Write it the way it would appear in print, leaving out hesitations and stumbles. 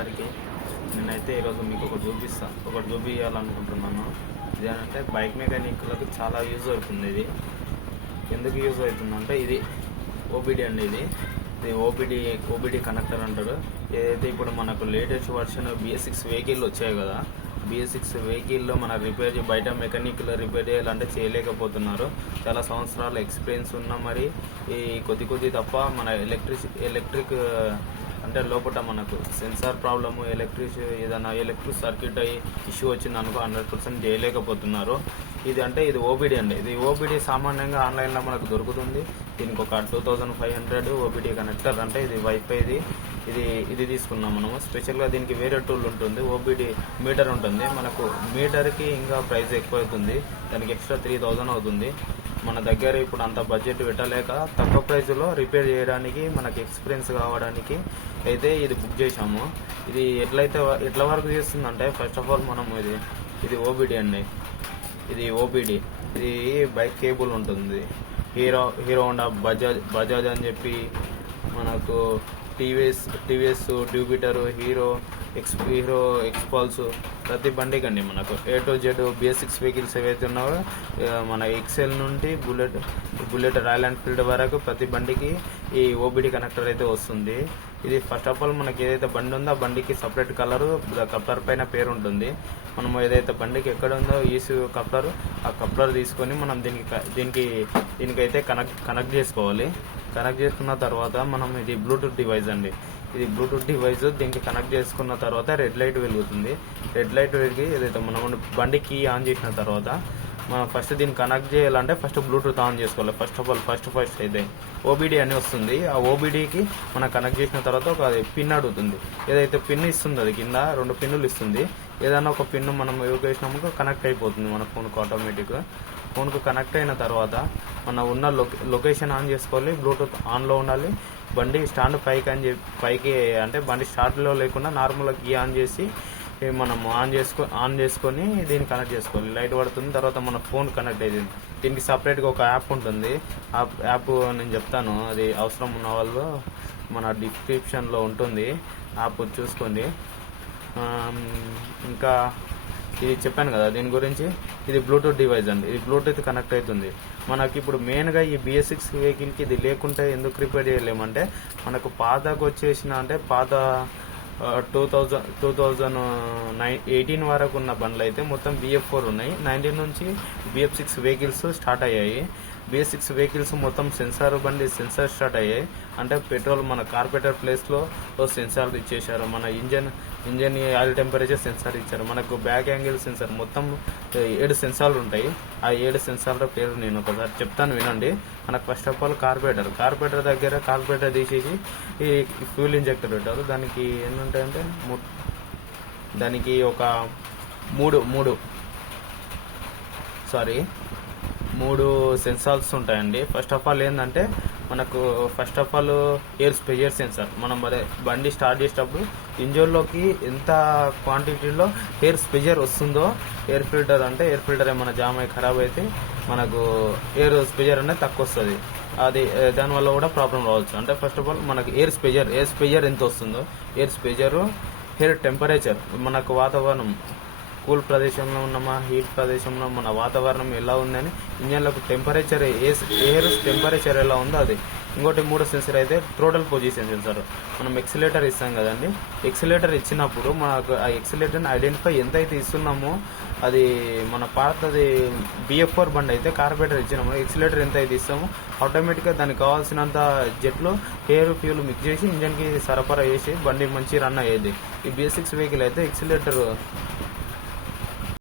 అందరికీ. నేనైతే ఈరోజు మీకు ఒకటి చూపించాలనుకుంటున్నాను. ఇదేంటంటే బైక్ మెకానిక్లకు చాలా యూజ్ అవుతుంది. ఇది ఎందుకు యూజ్ అవుతుందంటే ఇది ఓబిడి అండి. ఇది ఓబిడి కనెక్టర్ అంటారు. ఏదైతే ఇప్పుడు మనకు లేటెస్ట్ వర్షన్ BS6 వెహికల్ వచ్చాయి కదా, BS6 వెహికల్లో మన బయట మెకానిక్లో రిపేర్ చేయాలంటే చేయలేకపోతున్నారు. చాలా సంవత్సరాల ఎక్స్పీరియన్స్ ఉన్న మరి ఈ కొద్ది తప్ప మన ఎలక్ట్రిక్ అంటే లోపల మనకు సెన్సార్ ప్రాబ్లము, ఎలక్ట్రిక్ సర్క్యూట్ అయ్యి ఇష్యూ వచ్చింది అనుకో 100% చేయలేకపోతున్నారు. ఇది ఓబిడి అండి. ఇది ఓబిడి సామాన్యంగా ఆన్లైన్లో మనకు దొరుకుతుంది. దీనికి ఒక 2500 ఓబిడి కనెక్టర్ అంటే ఇది వైఫైది. ఇది తీసుకున్నాం మనము. స్పెషల్గా దీనికి వేరే టూల్ ఉంటుంది, ఓబిడి మీటర్ ఉంటుంది. మనకు మీటర్కి ఇంకా ప్రైస్ ఎక్కువ అవుతుంది, దానికి ఎక్స్ట్రా 3000 అవుతుంది. మన దగ్గర ఇప్పుడు అంత బడ్జెట్ పెట్టలేక తక్కువ ప్రైస్లో రిపేర్ చేయడానికి, మనకి ఎక్స్పీరియన్స్ కావడానికి అయితే ఇది బుక్ చేసాము. ఇది ఎట్లా వరకు చేస్తుందంటే, ఫస్ట్ ఆఫ్ ఆల్ మనం ఇది ఓబిడి అండి. ఇది బైక్ కేబుల్ ఉంటుంది. హీరో హోండా, బజాజ్ అని చెప్పి మనకు టీవీఎస్ డ్యూపిటర్, హీరో ఎక్స్పల్స్, ప్రతి బండికి అండి మనకు A to Z BS6 vehicles ఏవైతే ఉన్నాయో, మన ఎక్సెల్ నుండి బుల్లెట్ రాయల్ ఎన్ఫీల్డ్ వరకు ప్రతి బండికి ఈ ఓబిడి కనెక్టర్ అయితే వస్తుంది. ఇది ఫస్ట్ ఆఫ్ ఆల్ మనకి ఏదైతే బండి ఉందో ఆ బండికి సపరేట్ కప్లర్ పైన పేరు ఉంటుంది. మనం ఏదైతే బండికి ఎక్కడ ఉందో ఆ కప్లర్ తీసుకొని మనం దీనికైతే కనెక్ట్ చేసుకోవాలి. కనెక్ట్ చేసుకున్న తర్వాత మనం ఇది బ్లూటూత్ డివైస్ అండి. ఇది బ్లూటూత్ డివైస్ దీనికి కనెక్ట్ చేసుకున్న తర్వాత రెడ్ లైట్ వెలుగుతుంది. రెడ్ లైట్ వెలిగి ఏదైతే మనం బండి కీ ఆన్ చేసిన తర్వాత మనం ఫస్ట్ దీన్ని కనెక్ట్ చేయాలంటే ఫస్ట్ బ్లూటూత్ ఆన్ చేసుకోవాలి. ఫస్ట్ ఆఫ్ ఆల్ ఫస్ట్ అయితే ఓబిడి అని వస్తుంది. ఆ ఓబిడికి మనం కనెక్ట్ చేసిన తర్వాత ఒక పిన్ అడుగుతుంది. ఏదైతే పిన్ ఇస్తుంది అది కింద 2 పిన్నులు ఇస్తుంది. ఏదైనా ఒక పిన్ను మనం యూజ్ చేసినాక కనెక్ట్ అయిపోతుంది మన ఫోన్కు ఆటోమేటిక్గా. ఫోన్కు కనెక్ట్ అయిన తర్వాత మన ఉన్న లొకేషన్ ఆన్ చేసుకోవాలి, బ్లూటూత్ ఆన్లో ఉండాలి. బండి స్టాండ్ పైకి అంటే బండి స్టార్ట్లో లేకుండా నార్మల్గా కీ ఆన్ చేసి మనం ఆన్ చేసుకొని దీన్ని కనెక్ట్ చేసుకోవాలి. లైట్ పడుతుంది, తర్వాత మన ఫోన్ కనెక్ట్ అయ్యింది. దీనికి సపరేట్గా ఒక యాప్ ఉంటుంది. ఆ యాప్ నేను చెప్తాను, అది అవసరం ఉన్న వాళ్ళు మన డిస్క్రిప్షన్లో ఉంటుంది, యాప్ చూసుకోండి. ఇంకా ఇది చెప్పాను కదా దీని గురించి. ఇది బ్లూటూత్ డివైస్ అండి. ఇది బ్లూటూత్ కనెక్ట్ అవుతుంది. మనకి ఇప్పుడు మెయిన్గా ఈ BS6 వెహికల్కి ఇది లేకుంటే ఎందుకు రిపేర్ చేయలేమంటే, మనకు పాతకు వచ్చేసిన అంటే పాత 2018 వరకు ఉన్న బండ్లు అయితే మొత్తం BF4 ఉన్నాయి. 19 నుంచి BF6 వెహికల్స్ స్టార్ట్ అయ్యాయి. BS6 వెహికల్స్ మొత్తం సెన్సార్ స్టార్ట్ అయ్యాయి. అంటే పెట్రోల్ మన కార్పొరేటర్ ప్లేస్లో సెన్సార్ ఇచ్చేసారు. మన ఇంజన్ ఆయిల్ టెంపరేచర్ సెన్సార్ ఇచ్చారు. మనకు బ్యాక్ యాంగిల్ సెన్సార్, మొత్తం 7 సెన్సార్లు ఉంటాయి. ఆ 7 సెన్సార్ల పేరు నేను ఒకసారి చెప్తాను, వినండి. మనకు ఫస్ట్ ఆఫ్ ఆల్ కార్పొరేటర్ తీసేసి ఈ ఫ్యూల్ ఇంజెక్టర్ పెట్టారు. దానికి ఏంటంటే దానికి ఒక మూడు సెన్సార్స్ ఉంటాయండి. ఫస్ట్ ఆఫ్ ఆల్ ఏంటంటే మనకు ఎయిర్ ప్రెషర్ సెన్సార్. మనం బండి స్టార్ట్ చేసేటప్పుడు ఇంజన్లోకి ఎంత క్వాంటిటీలో ఎయిర్ ప్రెషర్ వస్తుందో, ఎయిర్ ఫిల్టర్ ఏమైనా జామ్ అయి ఖరాబ్ అయితే మనకు ఎయిర్ ప్రెషర్ అనేది తక్కువ వస్తుంది. అది దానివల్ల కూడా ప్రాబ్లం రావచ్చు. అంటే ఫస్ట్ ఆఫ్ ఆల్ మనకు ఎయిర్ ప్రెషర్ ఎంత వస్తుందో, ఎయిర్ టెంపరేచర్, మనకు వాతావరణం కూల్ ప్రదేశంలో ఉన్నామా, హీట్ ప్రదేశంలో మన వాతావరణం ఎలా ఉందని, ఇంజన్లకు ఎయిర్ టెంపరేచర్ ఎలా ఉందో అది. ఇంకోటి 3 సెన్సర్ అయితే థ్రోటల్ పొజిషన్ సెన్సర్. మనం ఎక్సిలేటర్ ఇస్తాం కదండి. ఎక్సిలేటర్ ఇచ్చినప్పుడు మనకు ఆ ఎక్సిలేటర్ని ఐడెంటిఫై ఎంత అయితే ఇస్తున్నామో, అది మన పాతది BF4 బండి అయితే కార్పొరేటర్ ఇచ్చినాము, ఎక్సిలేటర్ ఎంత అయితే ఇస్తామో ఆటోమేటిక్గా దానికి కావాల్సినంత జెట్లో ఎయిర్ ఫ్యూల్ మిక్స్ చేసి ఇంజన్కి సరఫరా చేసి బండి మంచి రన్ అయ్యేది. ఈ BS6 వెహికల్ అయితే ఎక్సిలేటర్